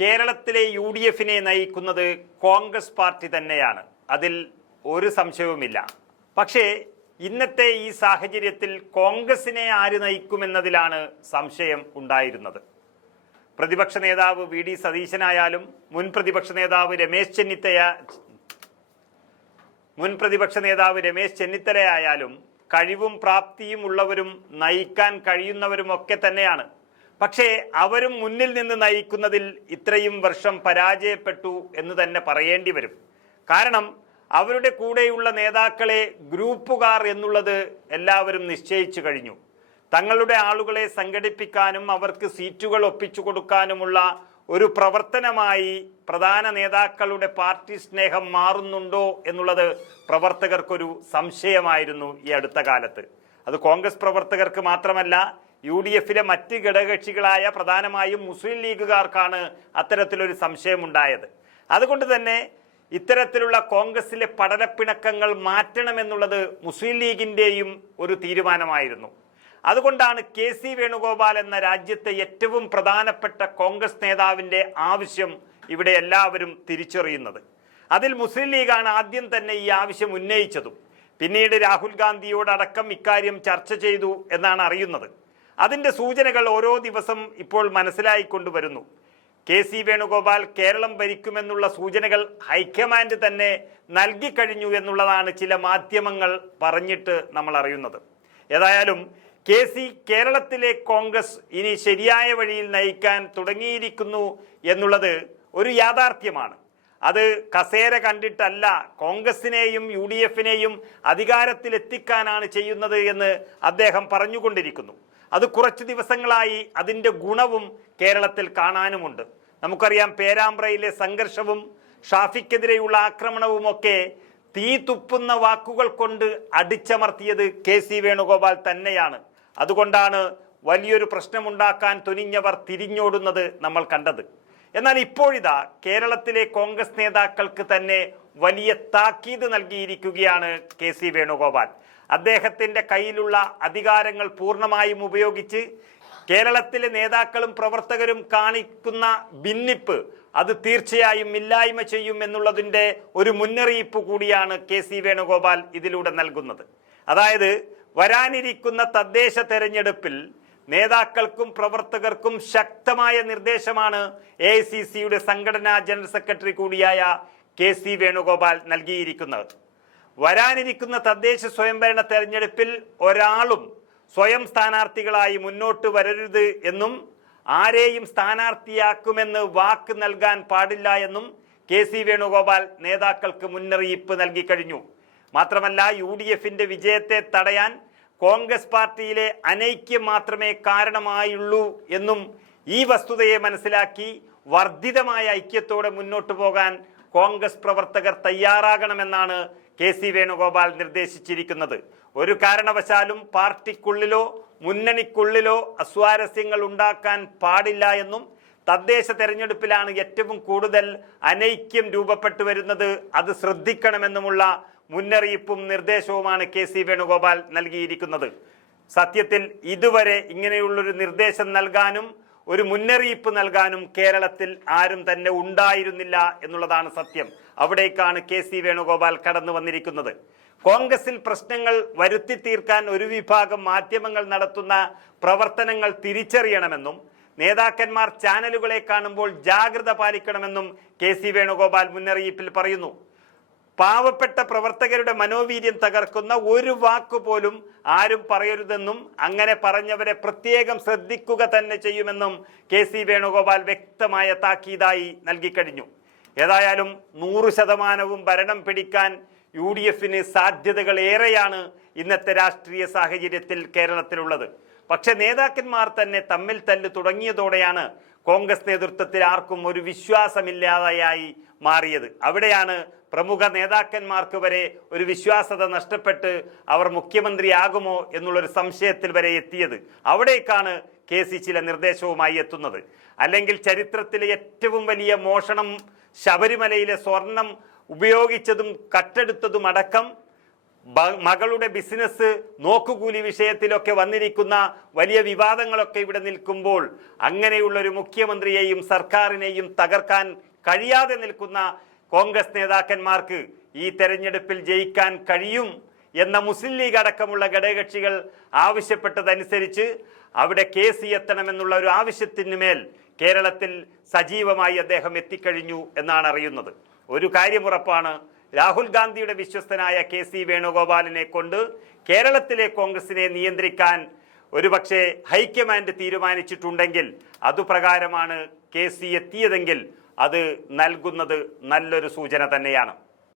കേരളത്തിലെ UDFനെ നയിക്കുന്നത് കോൺഗ്രസ് പാർട്ടി തന്നെയാണ്. അതിൽ ഒരു സംശയവുമില്ല. പക്ഷേ ഇന്നത്തെ ഈ സാഹചര്യത്തിൽ കോൺഗ്രസിനെ ആര് നയിക്കുമെന്നതിലാണ് സംശയം ഉണ്ടായിരുന്നത്. പ്രതിപക്ഷ നേതാവ് VD സതീശനായാലും മുൻ പ്രതിപക്ഷ നേതാവ് രമേശ് ചെന്നിത്തലയായാലും കഴിവും പ്രാപ്തിയും ഉള്ളവരും നയിക്കാൻ കഴിയുന്നവരുമൊക്കെ തന്നെയാണ്. പക്ഷേ അവരും മുന്നിൽ നിന്ന് നയിക്കുന്നതിൽ ഇത്രയും വർഷം പരാജയപ്പെട്ടു എന്ന് തന്നെ പറയേണ്ടി വരും. കാരണം അവരുടെ കൂടെയുള്ള നേതാക്കളെ ഗ്രൂപ്പുകാർ എന്നുള്ളത് എല്ലാവരും നിശ്ചയിച്ചു കഴിഞ്ഞു. തങ്ങളുടെ ആളുകളെ സംഘടിപ്പിക്കാനും അവർക്ക് സീറ്റുകൾ ഒപ്പിച്ചു കൊടുക്കാനുമുള്ള ഒരു പ്രവർത്തനമായി പ്രധാന നേതാക്കളുടെ പാർട്ടി സ്നേഹം മാറുന്നുണ്ടോ എന്നുള്ളത് പ്രവർത്തകർക്കൊരു സംശയമായിരുന്നു ഈ അടുത്ത കാലത്ത്. അത് കോൺഗ്രസ് പ്രവർത്തകർക്ക് മാത്രമല്ല, UDFിലെ മറ്റ് ഘടകകക്ഷികളായ പ്രധാനമായും മുസ്ലിം ലീഗുകാർക്കാണ് അത്തരത്തിലൊരു സംശയമുണ്ടായത്. അതുകൊണ്ട് തന്നെ ഇത്തരത്തിലുള്ള കോൺഗ്രസിലെ പടലപ്പിണക്കങ്ങൾ മാറ്റണമെന്നുള്ളത് മുസ്ലിം ലീഗിൻ്റെയും ഒരു തീരുമാനമായിരുന്നു. അതുകൊണ്ടാണ് KC വേണുഗോപാൽ എന്ന രാജ്യത്തെ ഏറ്റവും പ്രധാനപ്പെട്ട കോൺഗ്രസ് നേതാവിൻ്റെ ആവശ്യം ഇവിടെ എല്ലാവരും തിരിച്ചറിയുന്നത്. അതിൽ മുസ്ലിം ലീഗാണ് ആദ്യം തന്നെ ഈ ആവശ്യം ഉന്നയിച്ചതും. പിന്നീട് രാഹുൽ ഗാന്ധിയോടടക്കം ഇക്കാര്യം ചർച്ച ചെയ്തു എന്നാണ് അറിയുന്നത്. അതിൻ്റെ സൂചനകൾ ഓരോ ദിവസം ഇപ്പോൾ മനസ്സിലായിക്കൊണ്ടുവരുന്നു. KC വേണുഗോപാൽ കേരളം ഭരിക്കുമെന്നുള്ള സൂചനകൾ ഹൈക്കമാൻഡ് തന്നെ നൽകിക്കഴിഞ്ഞു എന്നുള്ളതാണ് ചില മാധ്യമങ്ങൾ പറഞ്ഞിട്ട് നമ്മൾ അറിയുന്നത്. ഏതായാലും KC കേരളത്തിലെ കോൺഗ്രസ് ഇനി ശരിയായ വഴിയിൽ നയിക്കാൻ തുടങ്ങിയിരിക്കുന്നു എന്നുള്ളത് ഒരു യാഥാർത്ഥ്യമാണ്. അത് കസേര കണ്ടിട്ടല്ല, കോൺഗ്രസിനെയും UDFനെയും അധികാരത്തിലെത്തിക്കാനാണ് ചെയ്യുന്നത് എന്ന് അദ്ദേഹം പറഞ്ഞുകൊണ്ടിരിക്കുന്നു. അത് കുറച്ച് ദിവസങ്ങളായി അതിൻ്റെ ഗുണവും കേരളത്തിൽ കാണാനുമുണ്ട്. നമുക്കറിയാം, പേരാമ്പ്രയിലെ സംഘർഷവും ഷാഫിക്കെതിരെയുള്ള ആക്രമണവുമൊക്കെ തീ തുപ്പുന്ന വാക്കുകൾ കൊണ്ട് അടിച്ചമർത്തിയത് KC വേണുഗോപാൽ തന്നെയാണ്. അതുകൊണ്ടാണ് വലിയൊരു പ്രശ്നമുണ്ടാക്കാൻ തുനിഞ്ഞവർ തിരിഞ്ഞോടുന്നത് നമ്മൾ കണ്ടത്. എന്നാൽ ഇപ്പോഴിതാ കേരളത്തിലെ കോൺഗ്രസ് നേതാക്കൾക്ക് തന്നെ വലിയ താക്കീത് നൽകിയിരിക്കുകയാണ് KC വേണുഗോപാൽ. അദ്ദേഹത്തിൻ്റെ കയ്യിലുള്ള അധികാരങ്ങൾ പൂർണ്ണമായും ഉപയോഗിച്ച് കേരളത്തിലെ നേതാക്കളും പ്രവർത്തകരും കാണിക്കുന്ന ഭിന്നിപ്പ് അത് തീർച്ചയായും ഇല്ലായ്മ ചെയ്യും എന്നുള്ളതിൻ്റെ ഒരു മുന്നറിയിപ്പ് കൂടിയാണ് KC വേണുഗോപാൽ ഇതിലൂടെ നൽകുന്നത്. അതായത് വരാനിരിക്കുന്ന തദ്ദേശ തെരഞ്ഞെടുപ്പിൽ നേതാക്കൾക്കും പ്രവർത്തകർക്കും ശക്തമായ നിർദ്ദേശമാണ് AICCയുടെ സംഘടനാ ജനറൽ സെക്രട്ടറി കൂടിയായ KC വേണുഗോപാൽ നൽകിയിരിക്കുന്നത്. വരാനിരിക്കുന്ന തദ്ദേശ സ്വയംഭരണ തെരഞ്ഞെടുപ്പിൽ ഒരാളും സ്വയം സ്ഥാനാർത്ഥികളായി മുന്നോട്ട് വരരുത് എന്നും ആരെയും സ്ഥാനാർത്ഥിയാക്കുമെന്ന് വാക്ക് നൽകാൻ പാടില്ല എന്നും KC വേണുഗോപാൽ നേതാക്കൾക്ക് മുന്നറിയിപ്പ് നൽകിക്കഴിഞ്ഞു. മാത്രമല്ല, UDFന്റെ വിജയത്തെ തടയാൻ കോൺഗ്രസ് പാർട്ടിയിലെ അനൈക്യം മാത്രമേ കാരണമായുള്ളൂ എന്നും ഈ വസ്തുതയെ മനസ്സിലാക്കി വർദ്ധിതമായ ഐക്യത്തോടെ മുന്നോട്ടു പോകാൻ കോൺഗ്രസ് പ്രവർത്തകർ തയ്യാറാകണമെന്നാണ് KC വേണുഗോപാൽ നിർദ്ദേശിച്ചിരിക്കുന്നത്. ഒരു കാരണവശാലും പാർട്ടിക്കുള്ളിലോ മുന്നണിക്കുള്ളിലോ അസ്വാരസ്യങ്ങൾ ഉണ്ടാക്കാൻ പാടില്ല എന്നും തദ്ദേശ തെരഞ്ഞെടുപ്പിലാണ് ഏറ്റവും കൂടുതൽ അനൈക്യം രൂപപ്പെട്ടു വരുന്നത്, അത് ശ്രദ്ധിക്കണമെന്നുമുള്ള മുന്നറിയിപ്പും നിർദ്ദേശവുമാണ് KC വേണുഗോപാൽ നൽകിയിരിക്കുന്നത്. സത്യത്തിൽ ഇതുവരെ ഇങ്ങനെയുള്ളൊരു നിർദ്ദേശം നൽകാനും ഒരു മുന്നറിയിപ്പ് നൽകാനും കേരളത്തിൽ ആരും തന്നെ ഉണ്ടായിരുന്നില്ല എന്നുള്ളതാണ് സത്യം. അവിടേക്കാണ് KC വേണുഗോപാൽ കടന്നു വന്നിരിക്കുന്നത്. കോൺഗ്രസിൽ പ്രശ്നങ്ങൾ വരുത്തി തീർക്കാൻ ഒരു വിഭാഗം മാധ്യമങ്ങൾ നടത്തുന്ന പ്രവർത്തനങ്ങൾ തിരിച്ചറിയണമെന്നും നേതാക്കന്മാർ ചാനലുകളെ കാണുമ്പോൾ ജാഗ്രത പാലിക്കണമെന്നും KC വേണുഗോപാൽ മുന്നറിയിപ്പിൽ പറയുന്നു. പാവപ്പെട്ട പ്രവർത്തകരുടെ മനോവീര്യം തകർക്കുന്ന ഒരു വാക്കുപോലും ആരും പറയരുതെന്നും അങ്ങനെ പറഞ്ഞവരെ പ്രത്യേകം ശ്രദ്ധിക്കുക തന്നെ ചെയ്യുമെന്നും KC വേണുഗോപാൽ വ്യക്തമായ താക്കീതായി നൽകിക്കഴിഞ്ഞു. ഏതായാലും 100% ഭരണം പിടിക്കാൻ UDFന് സാധ്യതകൾ ഏറെയാണ് ഇന്നത്തെ രാഷ്ട്രീയ സാഹചര്യത്തിൽ കേരളത്തിലുള്ളത്. പക്ഷെ നേതാക്കന്മാർ തന്നെ തമ്മിൽ തല്ല് തുടങ്ങിയതോടെയാണ് കോൺഗ്രസ് നേതൃത്വത്തിൽ ആർക്കും ഒരു വിശ്വാസമില്ലാതെയായി മാറിയത്. അവിടെയാണ് പ്രമുഖ നേതാക്കന്മാർക്ക് വരെ ഒരു വിശ്വാസത നഷ്ടപ്പെട്ട് അവർ മുഖ്യമന്ത്രിയാകുമോ എന്നുള്ളൊരു സംശയത്തിൽ വരെ എത്തിയത്. അവിടേക്കാണ് KC ചില നിർദ്ദേശവുമായി എത്തുന്നത്. അല്ലെങ്കിൽ ചരിത്രത്തിലെ ഏറ്റവും വലിയ മോഷണം, ശബരിമലയിലെ സ്വർണം ഉപയോഗിച്ചതും കട്ടെടുത്തതും അടക്കം മകളുടെ ബിസിനസ് നോക്കുകൂലി വിഷയത്തിലൊക്കെ വന്നിരിക്കുന്ന വലിയ വിവാദങ്ങളൊക്കെ ഇവിടെ നിൽക്കുമ്പോൾ അങ്ങനെയുള്ളൊരു മുഖ്യമന്ത്രിയെയും സർക്കാരിനെയും തകർക്കാൻ കഴിയാതെ നിൽക്കുന്ന കോൺഗ്രസ് നേതാക്കന്മാർക്ക് ഈ തെരഞ്ഞെടുപ്പിൽ ജയിക്കാൻ കഴിയും എന്ന മുസ്ലിം ലീഗ് അടക്കമുള്ള ഘടകകക്ഷികൾ ആവശ്യപ്പെട്ടതനുസരിച്ച് അവിടെ കേസ് എത്തണമെന്നുള്ള ഒരു ആവശ്യത്തിന് മേൽ കേരളത്തിൽ സജീവമായി അദ്ദേഹം എത്തിക്കഴിഞ്ഞു എന്നാണ് അറിയുന്നത്. ഒരു കാര്യം ഉറപ്പാണ്, രാഹുൽ ഗാന്ധിയുടെ വിശ്വസ്തനായ KC വേണുഗോപാലിനെ കൊണ്ട് കേരളത്തിലെ കോൺഗ്രസിനെ നിയന്ത്രിക്കാൻ ഒരുപക്ഷെ ഹൈക്കമാൻഡ് തീരുമാനിച്ചിട്ടുണ്ടെങ്കിൽ അതുപ്രകാരമാണ് KC എത്തിയതെങ്കിൽ അത് നൽകുന്നത് നല്ലൊരു സൂചന തന്നെയാണ്.